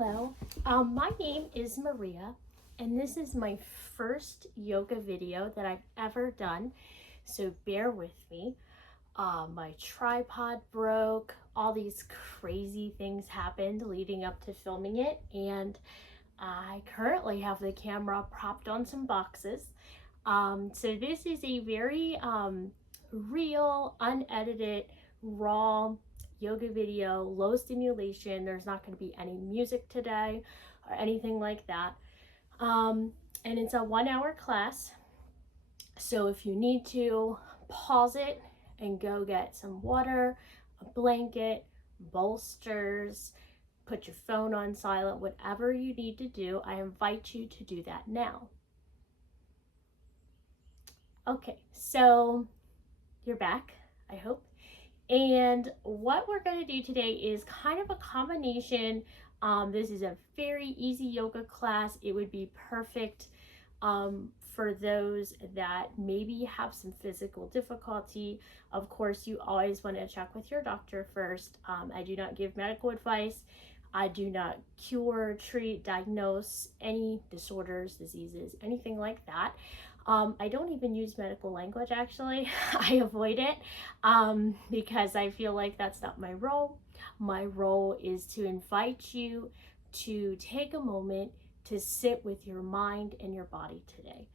Hello, my name is Maria, and this is my first yoga video that I've ever done, so bear with me. My tripod broke, all these crazy things happened leading up to filming it, and I currently have the camera propped on some boxes. So this is a very real, unedited, raw yoga video, low stimulation. There's not going to be any music today or anything like that. And it's a 1 hour class. So if you need to, pause it and go get some water, a blanket, bolsters, put your phone on silent, whatever you need to do, I invite you to do that now. Okay, so you're back, I hope. And what we're going to do today is kind of a combination. This is a very easy yoga class. It would be perfect for those that maybe have some physical difficulty. Of course, you always want to check with your doctor first. I do not give medical advice. I do not cure, treat, diagnose any disorders, diseases, anything like that. I don't even use medical language, actually. I avoid it because I feel like that's not my role. My role is to invite you to take a moment to sit with your mind and your body today.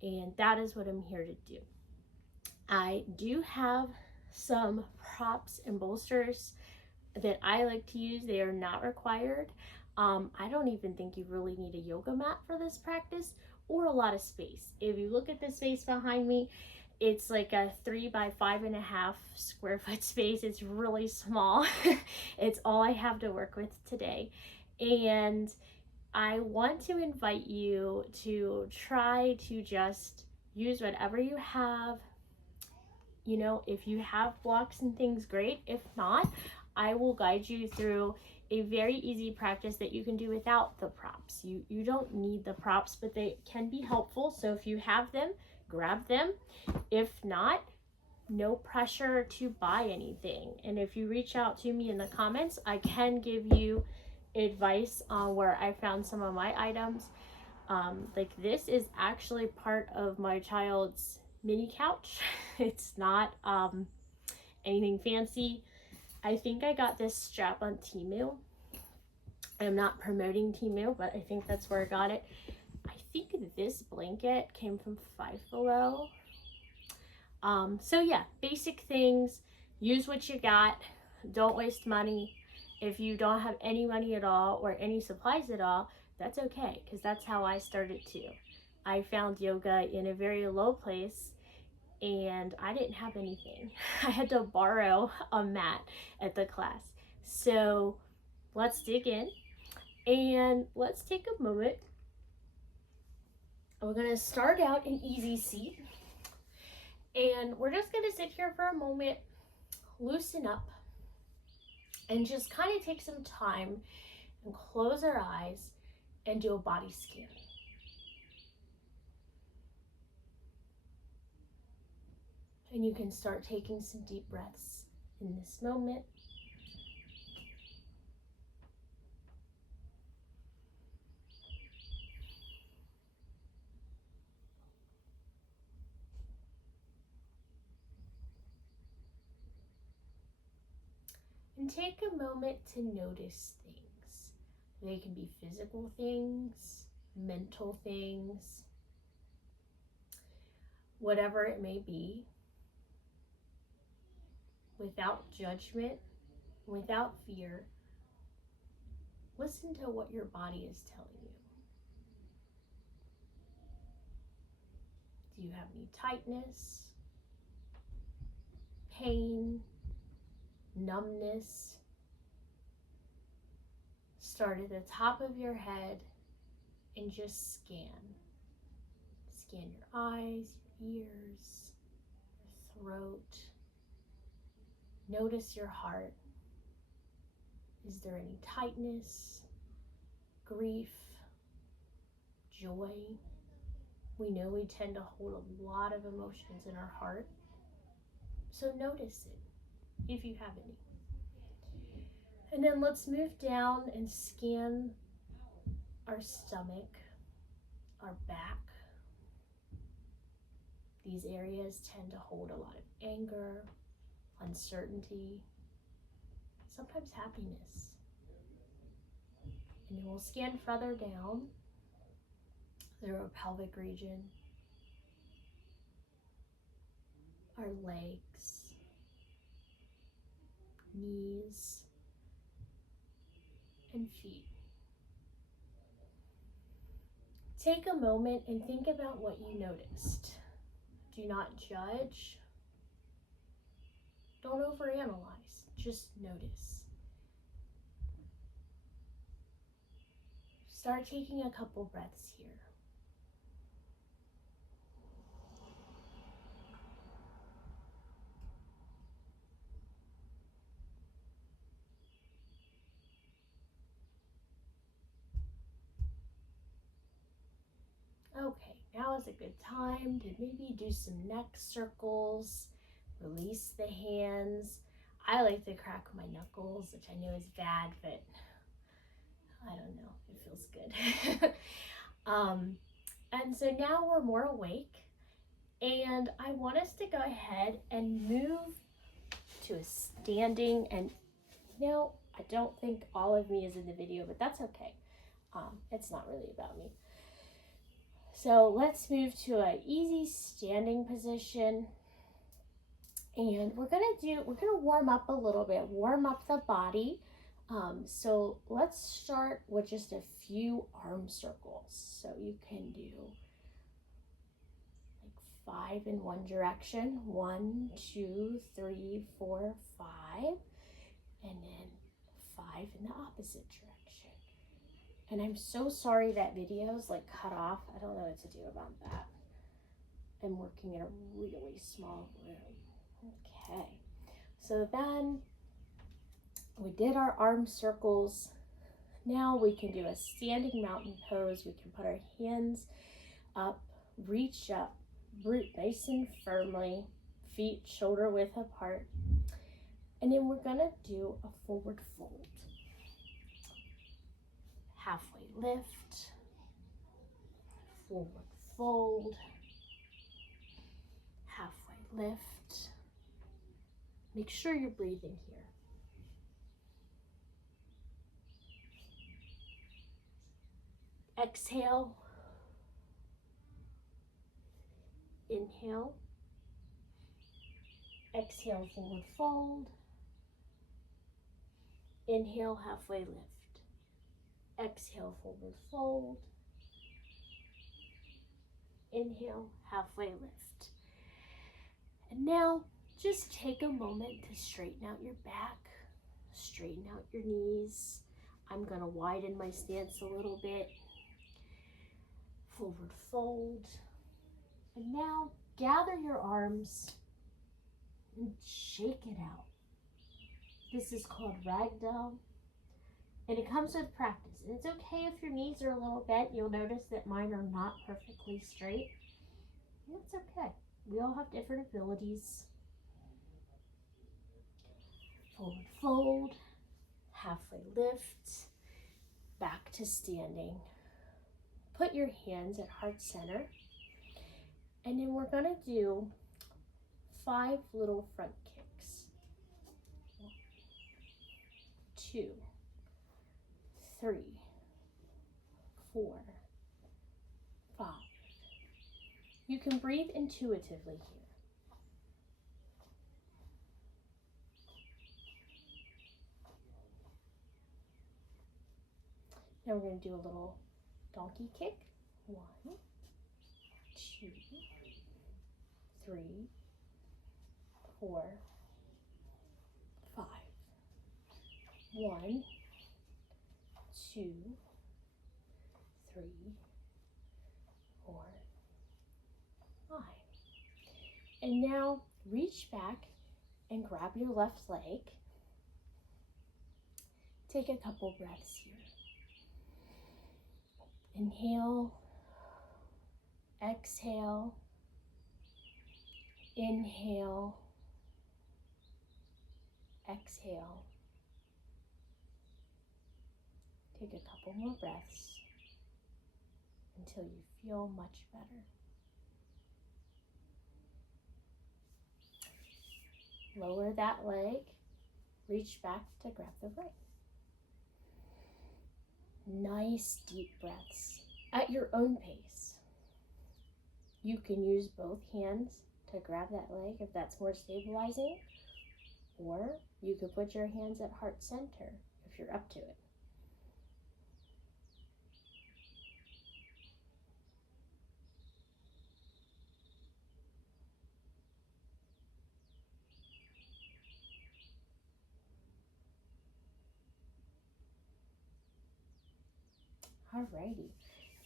And that is what I'm here to do. I do have some props and bolsters that I like to use. They are not required. I don't even think you really need a yoga mat for this practice or a lot of space. If you look at the space behind me, it's like a 3 by 5.5 square foot space. It's really small. It's all I have to work with today. And I want to invite you to try to just use whatever you have. You know, if you have blocks and things, great. If not, I will guide you through a very easy practice that you can do without the props. You don't need the props, but they can be helpful. So if you have them, grab them. If not, no pressure to buy anything. And if you reach out to me in the comments, I can give you advice on where I found some of my items. Like this is actually part of my child's mini couch. It's not anything fancy. I think I got this strap on Temu. I'm not promoting Temu, but I think that's where I got it. I think this blanket came from Five Below. So yeah, basic things. Use what you got. Don't waste money. If you don't have any money at all or any supplies at all, that's okay, because that's how I started too. I found yoga in a very low place and I didn't have anything. I had to borrow a mat at the class. So let's dig in and let's take a moment. We're gonna start out in easy seat and we're just gonna sit here for a moment, loosen up, and just kind of take some time and close our eyes and do a body scan. And you can start taking some deep breaths in this moment. And take a moment to notice things. They can be physical things, mental things, whatever it may be, without judgment, without fear. Listen to what your body is telling you. Do you have any tightness, pain, numbness? Start at the top of your head and just scan. Scan your eyes, your ears, your throat. Notice your heart. Is there any tightness, grief, joy? We know we tend to hold a lot of emotions in our heart. So notice it if you have any. And then let's move down and scan our stomach, our back. These areas tend to hold a lot of anger, uncertainty, sometimes happiness. And then we'll scan further down through our pelvic region, our legs, knees, and feet. Take a moment and think about what you noticed. Do not judge. Don't overanalyze. Just notice. Start taking a couple breaths here. Okay, now is a good time to maybe do some neck circles, release the hands. I like to crack my knuckles, which I know is bad, but I don't know, it feels good. And so now we're more awake, and I want us to go ahead and move to a standing, and I don't think all of me is in the video, but that's okay. It's not really about me. So let's move to an easy standing position. And we're gonna warm up a little bit, warm up the body. So let's start with just a few arm circles. So you can do like 5 in one direction, 1, 2, 3, 4, 5, and then 5 in the opposite direction. And I'm so sorry that video's like cut off. I don't know what to do about that. I'm working in a really small room. Okay, so then we did our arm circles. Now we can do a standing mountain pose. We can put our hands up, reach up, nice and firmly, feet shoulder width apart. And then we're gonna do a forward fold. Halfway lift, forward fold, halfway lift. Make sure you're breathing here. Exhale, inhale, exhale, forward fold, inhale, halfway lift. Exhale, forward fold. Inhale, halfway lift. And now just take a moment to straighten out your back, straighten out your knees. I'm gonna widen my stance a little bit. Forward fold. And now gather your arms and shake it out. This is called ragdoll. And it comes with practice. And it's okay if your knees are a little bent. You'll notice that mine are not perfectly straight. It's okay. We all have different abilities. Forward fold, halfway lift, back to standing. Put your hands at heart center. And then we're gonna do 5 little front kicks. 1, 2, 3, 4, 5. You can breathe intuitively here. Now we're going to do a little donkey kick. 1, 2, 3, 4, 5. 1, 2, 3, 4, 5. And now reach back and grab your left leg. Take a couple breaths here. Inhale, exhale, inhale, exhale. Take a couple more breaths. until you feel much better. Lower that leg, reach back to grab the right. Nice deep breaths at your own pace. You can use both hands to grab that leg if that's more stabilizing, or you could put your hands at heart center if you're up to it. Alrighty,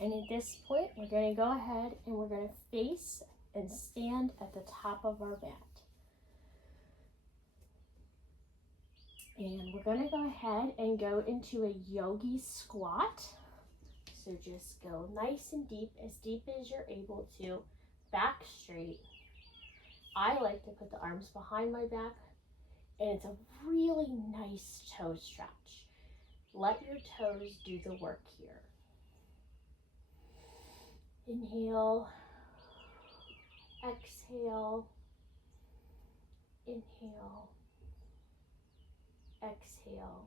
and at this point, we're going to go ahead and we're going to face and stand at the top of our mat. And we're going to go ahead and go into a yogi squat. So just go nice and deep as you're able to, back straight. I like to put the arms behind my back, and it's a really nice toe stretch. Let your toes do the work here. Inhale, exhale, inhale, exhale.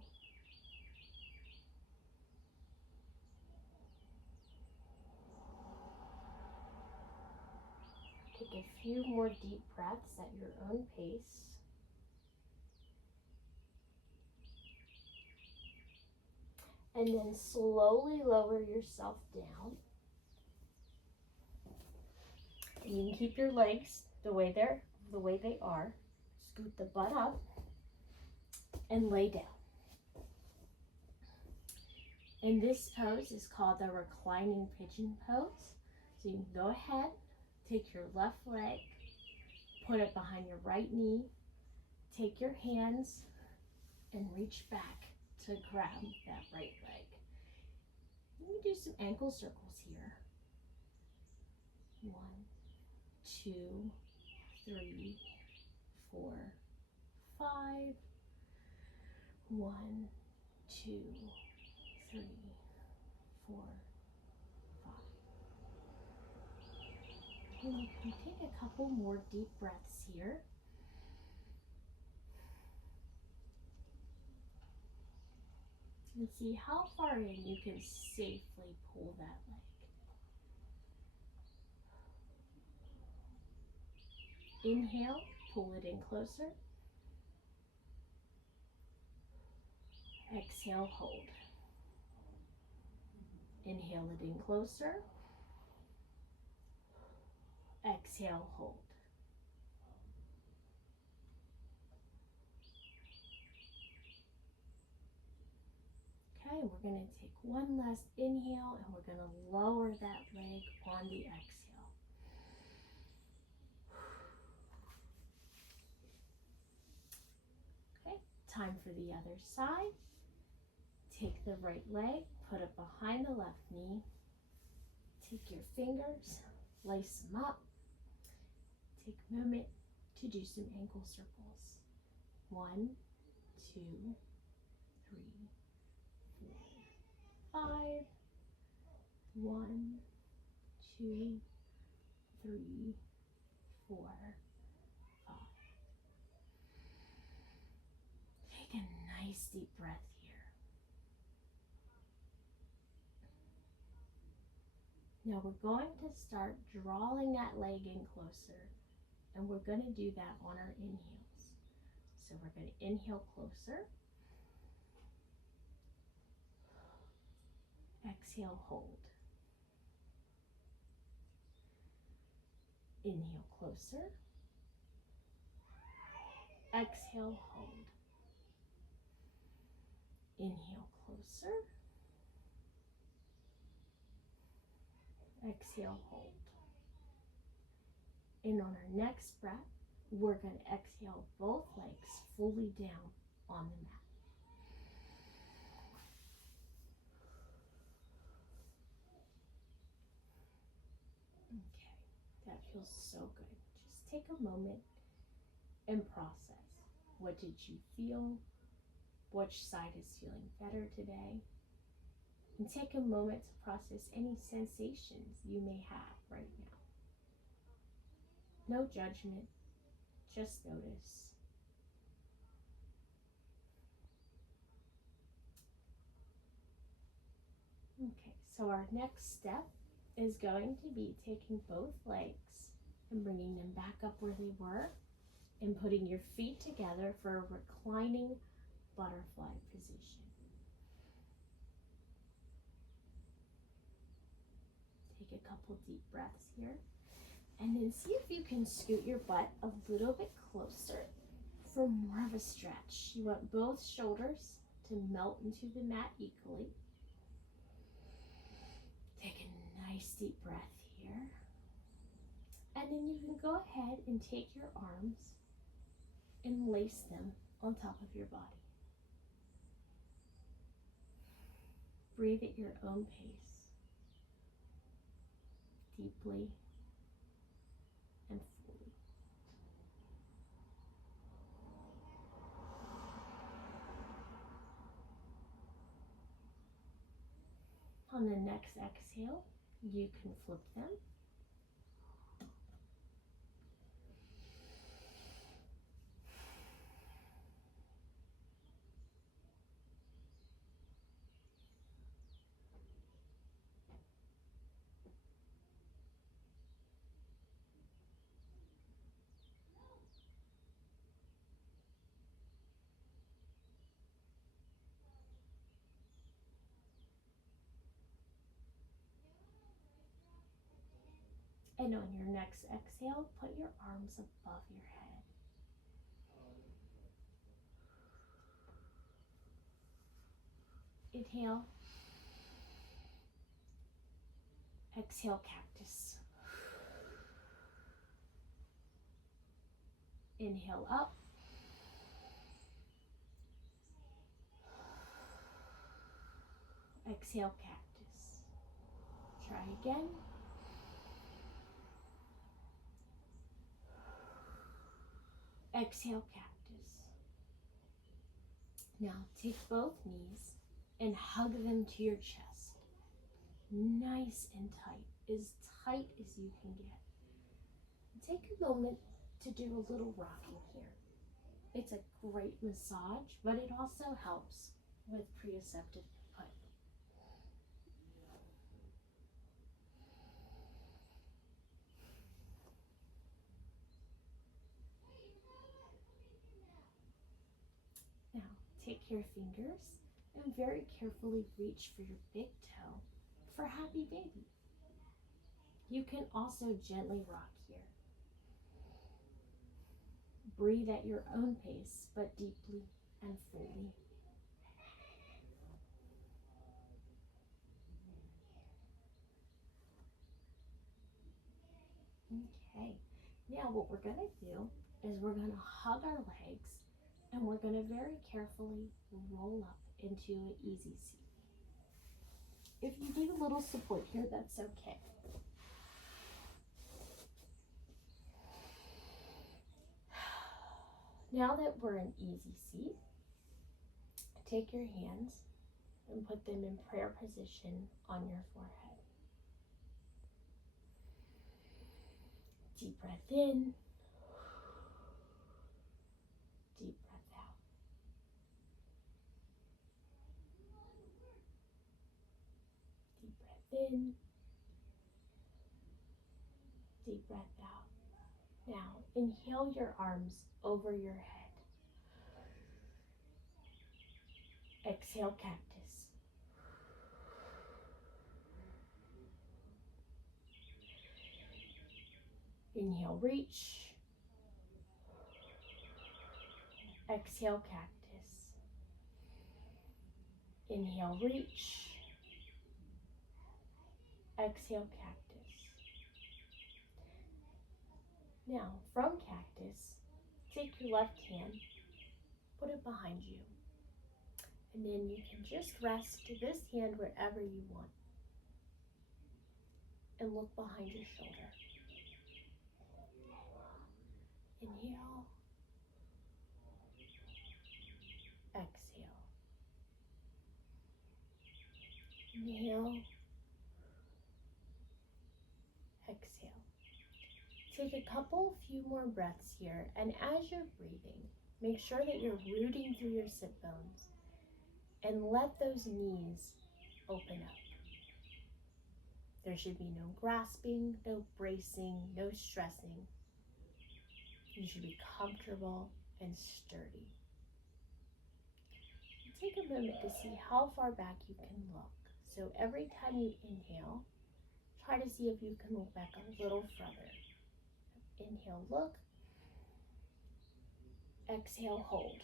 Take a few more deep breaths at your own pace. And then slowly lower yourself down. You can keep your legs the way they are. Scoot the butt up and lay down. And this pose is called the reclining pigeon pose. So you can go ahead, take your left leg, put it behind your right knee, take your hands and reach back to grab that right leg. Let me do some ankle circles here. 1, 2, 3, 4, 5. 1, 2, 3, 4, 5. And you can take a couple more deep breaths here. And see how far in you can safely pull that leg. Inhale, pull it in closer. Exhale, hold. Inhale it in closer. Exhale, hold. Okay, we're going to take one last inhale and we're going to lower that leg on the exhale. Okay, time for the other side. Take the right leg, put it behind the left knee. Take your fingers, lace them up. Take a moment to do some ankle circles. 1, 2, 3, 4, 5. 1, 2, 3, 4, 5. Take a nice deep breath here. Now we're going to start drawing that leg in closer, and we're going to do that on our inhales. So we're going to inhale closer. Exhale, hold. Inhale closer. Exhale, hold. Inhale closer. Exhale, hold. And on our next breath, we're going to exhale both legs fully down on the mat. Okay, that feels so good. Just take a moment and process. What did you feel? Which side is feeling better today? And take a moment to process any sensations you may have right now. No judgment, just notice. Okay, so our next step is going to be taking both legs and bringing them back up where they were and putting your feet together for a reclining butterfly position. Take a couple deep breaths here, and then see if you can scoot your butt a little bit closer for more of a stretch. You want both shoulders to melt into the mat equally. Take a nice deep breath here. And then you can go ahead and take your arms and lace them on top of your body. Breathe at your own pace, deeply and fully. On the next exhale, you can flip them. And on your next exhale, put your arms above your head. Inhale. Exhale, cactus. Inhale up. Exhale, cactus. Try again. Exhale, cactus. Now take both knees and hug them to your chest. Nice and tight as you can get. Take a moment to do a little rocking here. It's a great massage, but it also helps with proprioceptive input. Now, take your fingers and very carefully reach for your big toe for happy baby. You can also gently rock here. Breathe at your own pace, but deeply and fully. Okay, now what we're going to do is we're going to hug our legs and we're going to very carefully roll up into an easy seat. If you need a little support here, that's okay. Now that we're in easy seat, take your hands and put them in prayer position on your forehead. Deep breath in, deep breath out. Deep breath in, deep breath out. Now, inhale your arms over your head. Exhale, cactus. Inhale, reach. Exhale, cactus. Inhale, reach. Exhale, cactus. Now, from cactus, take your left hand, put it behind you. And then you can just rest this hand wherever you want. And look behind your shoulder. Inhale. Exhale. Inhale. Exhale. Take a few more breaths here, and as you're breathing, make sure that you're rooting through your sit bones and let those knees open up. There should be no grasping, no bracing, no stressing. You should be comfortable and sturdy. Take a moment to see how far back you can look. So every time you inhale, try to see if you can look back a little further. Inhale, look. Exhale, hold.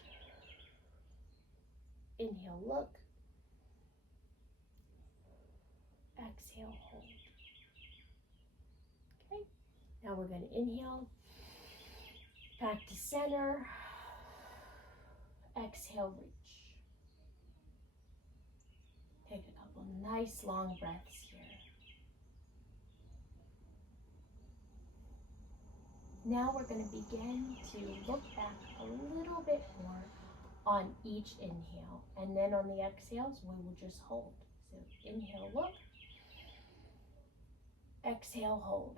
Inhale, look. Exhale, hold. Okay, now we're going to inhale, back to center. Exhale, reach. Take a couple nice long breaths here. Now we're going to begin to look back a little bit more on each inhale, and then on the exhales we will just hold. So inhale, look. Exhale, hold.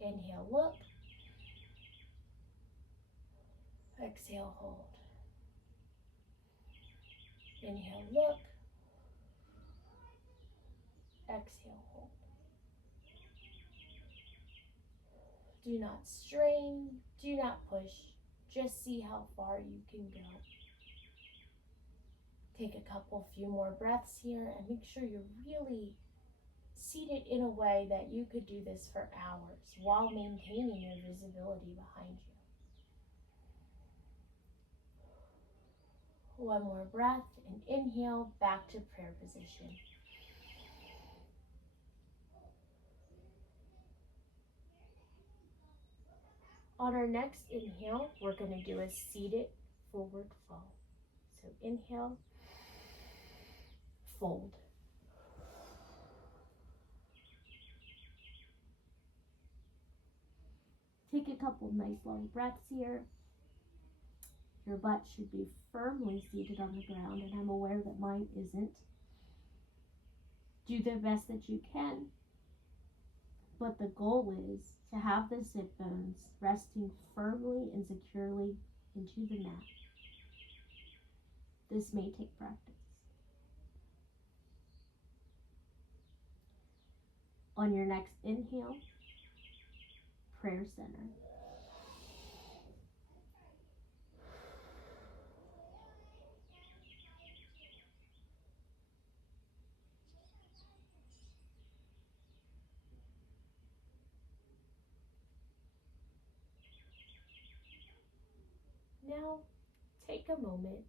Inhale, look. Exhale, hold. Inhale, look. Exhale, hold. Do not strain, do not push, just see how far you can go. Take a few more breaths here and make sure you're really seated in a way that you could do this for hours while maintaining your visibility behind you. One more breath and inhale, back to prayer position. On our next inhale, we're going to do a seated forward fold. So inhale, fold. Take a couple nice long breaths here. Your butt should be firmly seated on the ground, and I'm aware that mine isn't. Do the best that you can, but the goal is to have the sit bones resting firmly and securely into the mat. This may take practice. On your next inhale, prayer center. Now, take a moment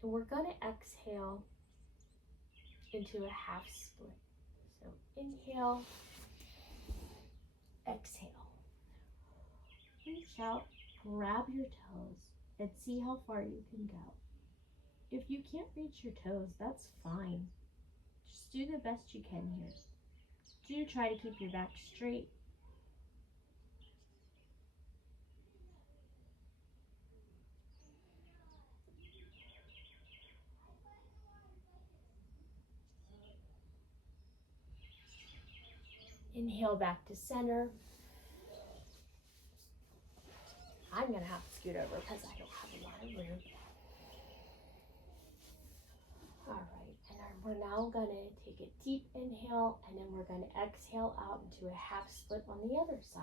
and we're going to exhale into a half split. So inhale, exhale. Reach out, grab your toes, and see how far you can go. If you can't reach your toes, that's fine. Just do the best you can here. Do try to keep your back straight. Inhale back to center. I'm going to have to scoot over because I don't have a lot of room. All right, and we're now going to take a deep inhale, and then we're going to exhale out into a half split on the other side.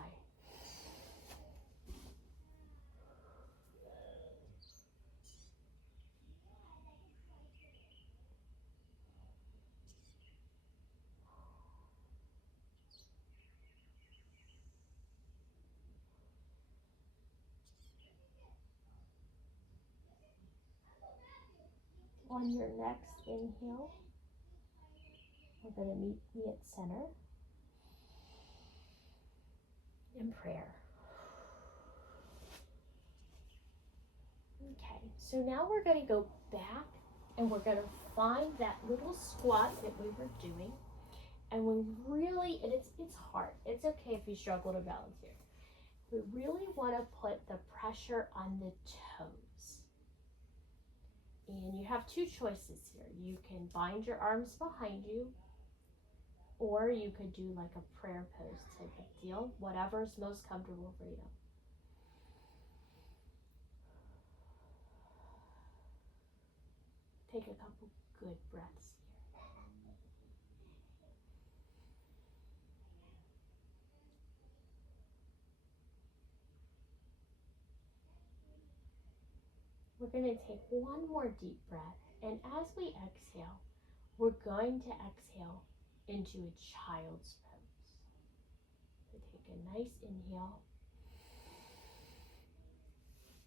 On your next inhale, we're going to meet me at center in prayer. Okay, so now we're going to go back and we're going to find that little squat that we were doing. And we really, and it's hard. It's okay if you struggle to balance here. We really want to put the pressure on the toes. And you have two choices here. You can bind your arms behind you, or you could do like a prayer pose type of deal, whatever's most comfortable for you. Take a couple good breaths here. We're going to take one more deep breath, and as we exhale, we're going to exhale into a child's pose. So take a nice inhale,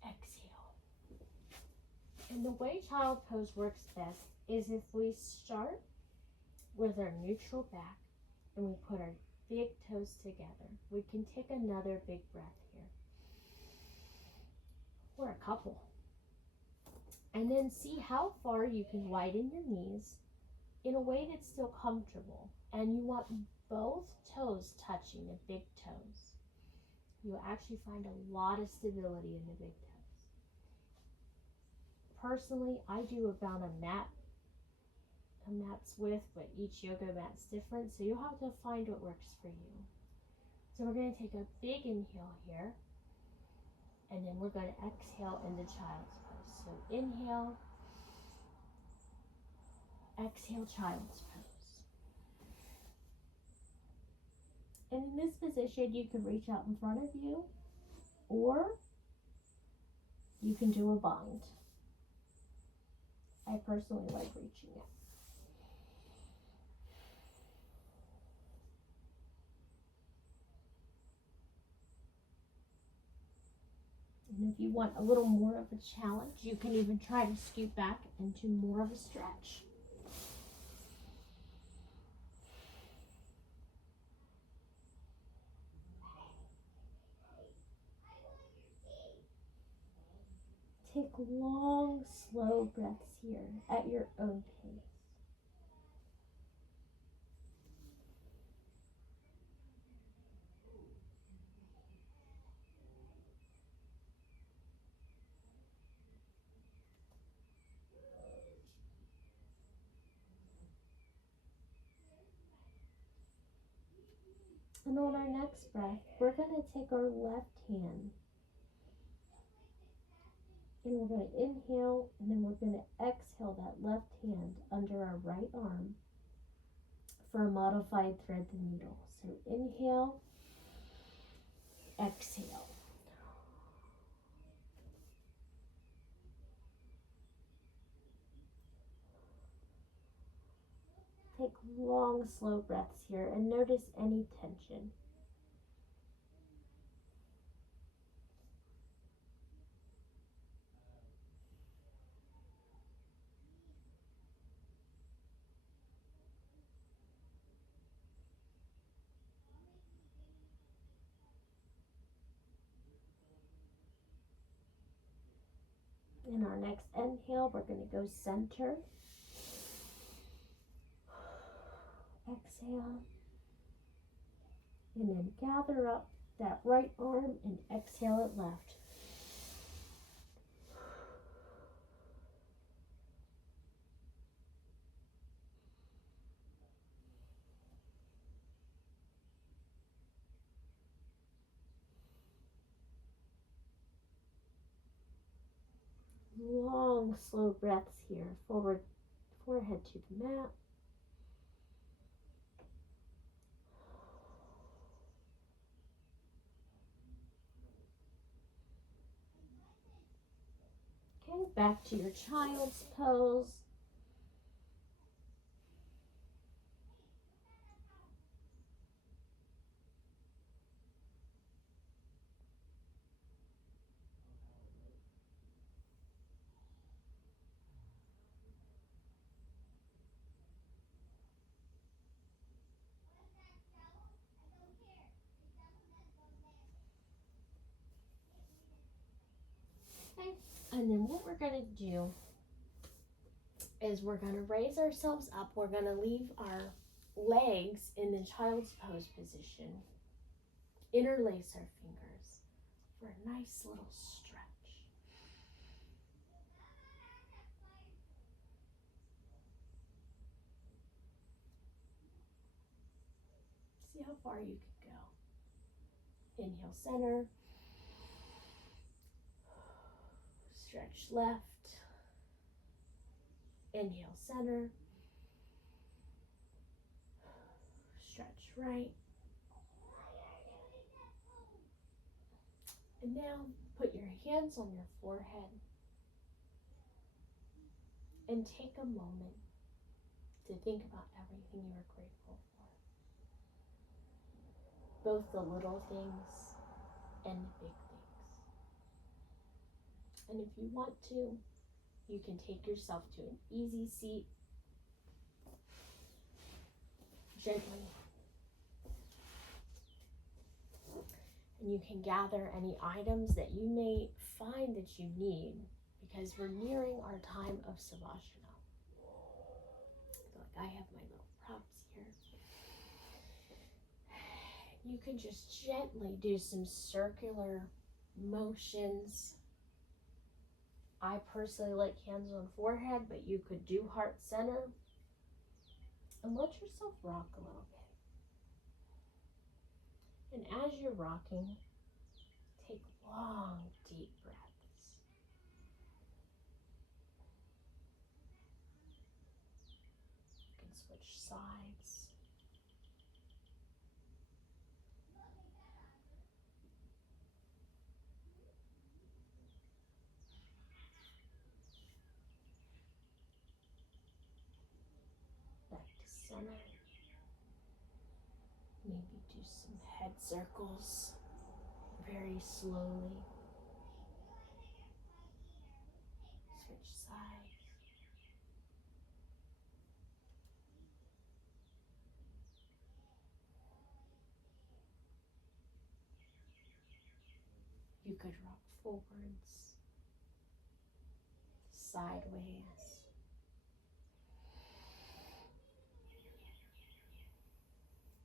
exhale. And the way child pose works best is if we start with our neutral back and we put our big toes together. We can take another big breath here, or a couple. And then see how far you can widen your knees in a way that's still comfortable. And you want both toes touching the big toes. You'll actually find a lot of stability in the big toes. Personally, I do about a mat's width, but each yoga mat's different, so you'll have to find what works for you. So we're going to take a big inhale here, and then we're going to exhale into child's pose. So inhale, exhale, child's pose. And in this position, you can reach out in front of you, or you can do a bind. I personally like reaching it. And if you want a little more of a challenge, you can even try to scoot back into more of a stretch. Take long, slow breaths here at your own pace. And on our next breath, we're going to take our left hand and we're going to inhale, and then we're going to exhale that left hand under our right arm for a modified thread the needle. So inhale, exhale. Take long, slow breaths here and notice any tension. In our next inhale, we're going to go center. Exhale. And then gather up that right arm and exhale it left. Long, slow breaths here. Forward, forehead to the mat. Okay, back to your child's pose. Okay, and then what we're going to do is we're going to raise ourselves up. We're going to leave our legs in the child's pose position. Interlace our fingers for a nice little stretch. far you can go. Inhale, center. Stretch left. Inhale, center. Stretch right. And now put your hands on your forehead and take a moment to think about everything you are grateful for. Both the little things and the big things. And if you want to, you can take yourself to an easy seat, gently. And you can gather any items that you may find that you need, because we're nearing our time of Savasana. Like I have my little props here. You can just gently do some circular motions. I personally like hands on forehead, but you could do heart center. And let yourself rock a little bit. And as you're rocking, take long, deep breaths. You can switch sides. Back to center. Maybe do some head circles very slowly. Switch sides. You could rock forwards, sideways.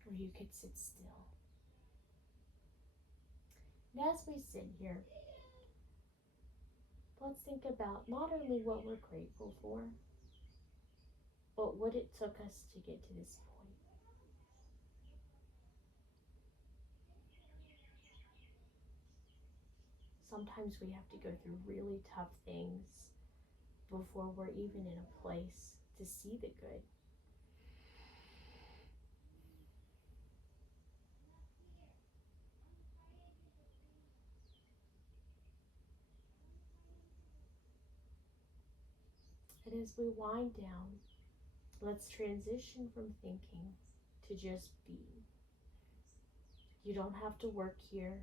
Or you could sit still. And as we sit here, let's think about not only what we're grateful for, but what it took us to get to this point. Sometimes we have to go through really tough things before we're even in a place to see the good. And as we wind down, let's transition from thinking to just being. You don't have to work here.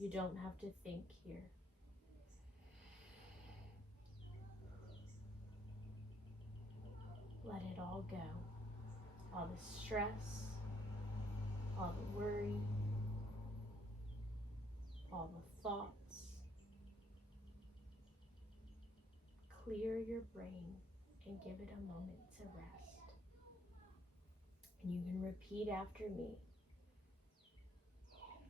You don't have to think here. Let it all go. All the stress, all the worry, all the thoughts. Clear your brain and give it a moment to rest. And you can repeat after me.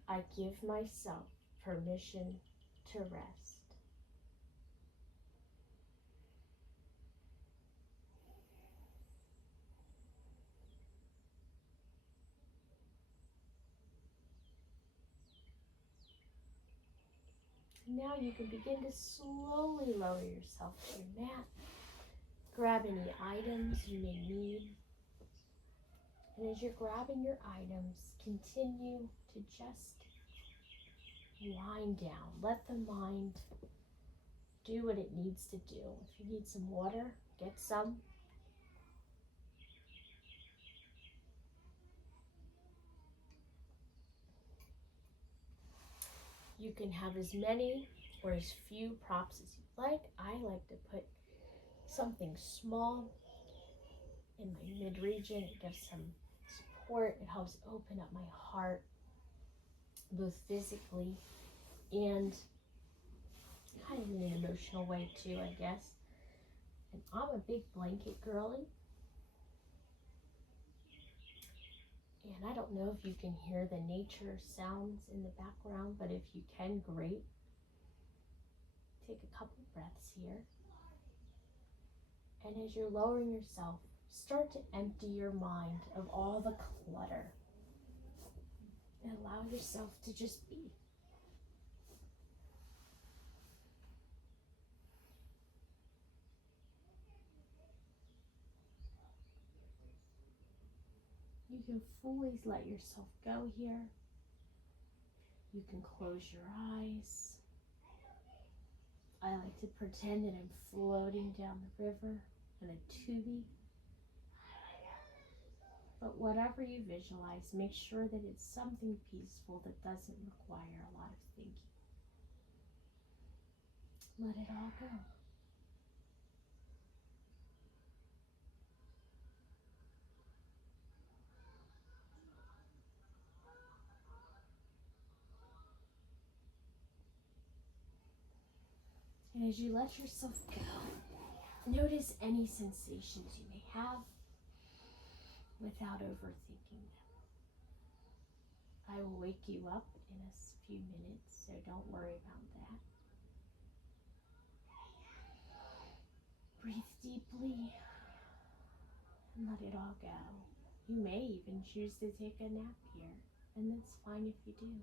I give myself permission to rest. Now you can begin to slowly lower yourself to your mat. Grab any items you may need. And as you're grabbing your items, continue to just wind down. Let the mind do what it needs to do. If you need some water, get some. You can have as many or as few props as you like. I like to put something small in my mid-region. It gives some support. It helps open up my heart, both physically and kind of in an emotional way too, I guess. And I'm a big blanket girly. And I don't know if you can hear the nature sounds in the background, but if you can, great. Take a couple breaths here. And as you're lowering yourself, start to empty your mind of all the clutter. And allow yourself to just be. You can fully let yourself go here. You can close your eyes. I like to pretend that I'm floating down the river in a tubie. But whatever you visualize, make sure that it's something peaceful that doesn't require a lot of thinking. Let it all go. And as you let yourself go, notice any sensations you may have without overthinking them. I will wake you up in a few minutes, so don't worry about that. Breathe deeply and let it all go. You may even choose to take a nap here, and that's fine if you do.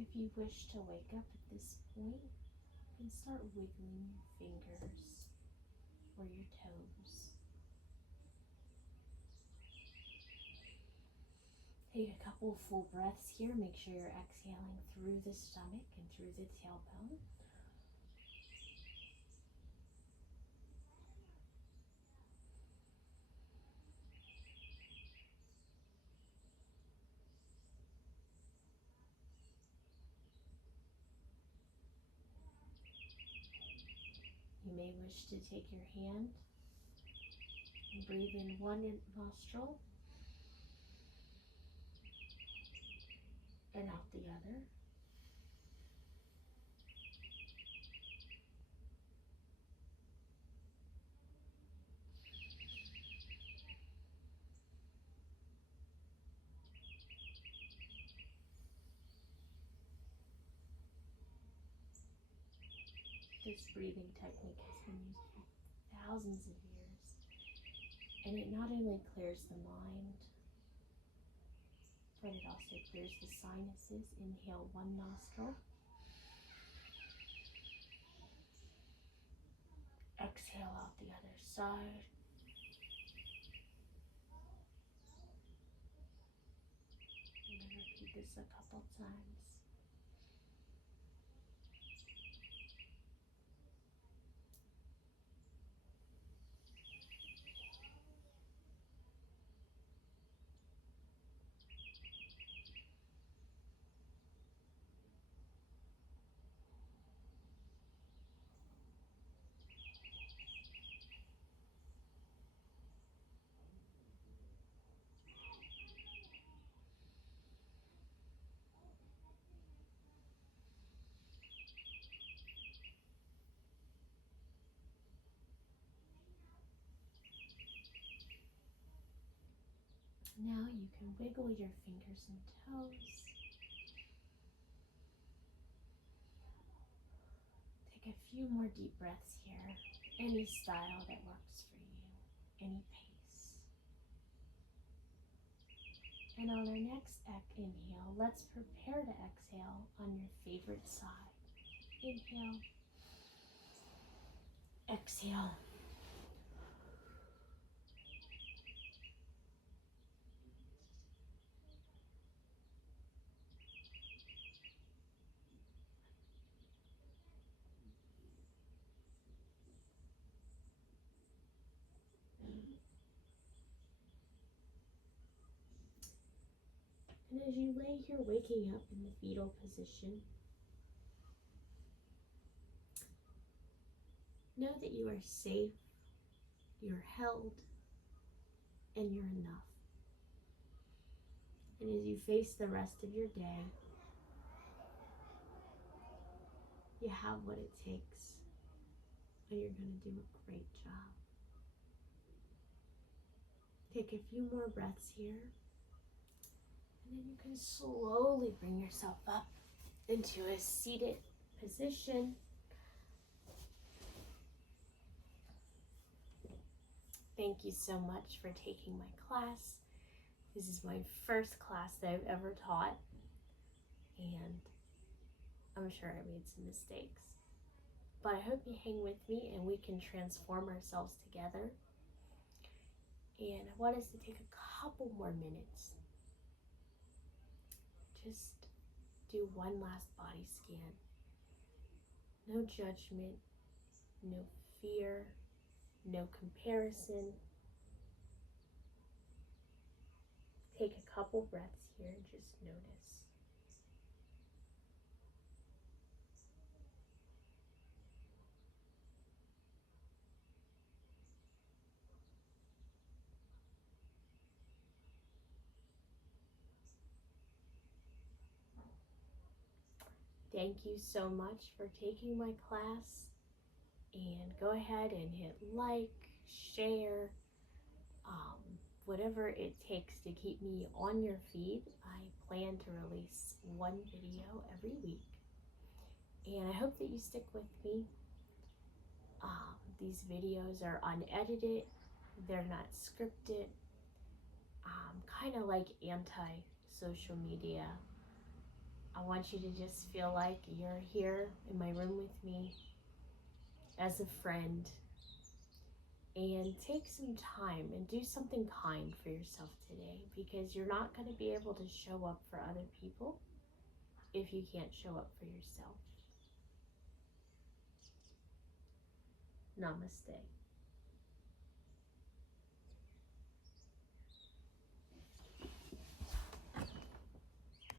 If you wish to wake up at this point, you can start wiggling your fingers or your toes. Take a couple of full breaths here. Make sure you're exhaling through the stomach and through the tailbone. You may wish to take your hand and breathe in one nostril and out the other. This breathing technique has been used for thousands of years, and it not only clears the mind, but it also clears the sinuses. Inhale one nostril. Exhale out the other side. I'm going to repeat this a couple times. Now you can wiggle your fingers and toes. Take a few more deep breaths here. Any style that works for you, any pace. And on our next inhale, let's prepare to exhale on your favorite side. Inhale. Exhale. And as you lay here waking up in the fetal position, know that you are safe, you're held, and you're enough. And as you face the rest of your day, you have what it takes, and you're going to do a great job. Take a few more breaths here, and then you can slowly bring yourself up into a seated position. Thank you so much for taking my class. This is my first class that I've ever taught, and I'm sure I made some mistakes. But I hope you hang with me and we can transform ourselves together. And I want us to take a couple more minutes. Just do one last body scan. No judgment, no fear, no comparison. Take a couple breaths here and just notice. Thank you so much for taking my class, and go ahead and hit like, share, whatever it takes to keep me on your feed. I plan to release one video every week, and I hope that you stick with me. These videos are unedited, they're not scripted, kind of like anti-social media. I want you to just feel like you're here in my room with me as a friend, and take some time and do something kind for yourself today, because you're not going to be able to show up for other people if you can't show up for yourself. Namaste.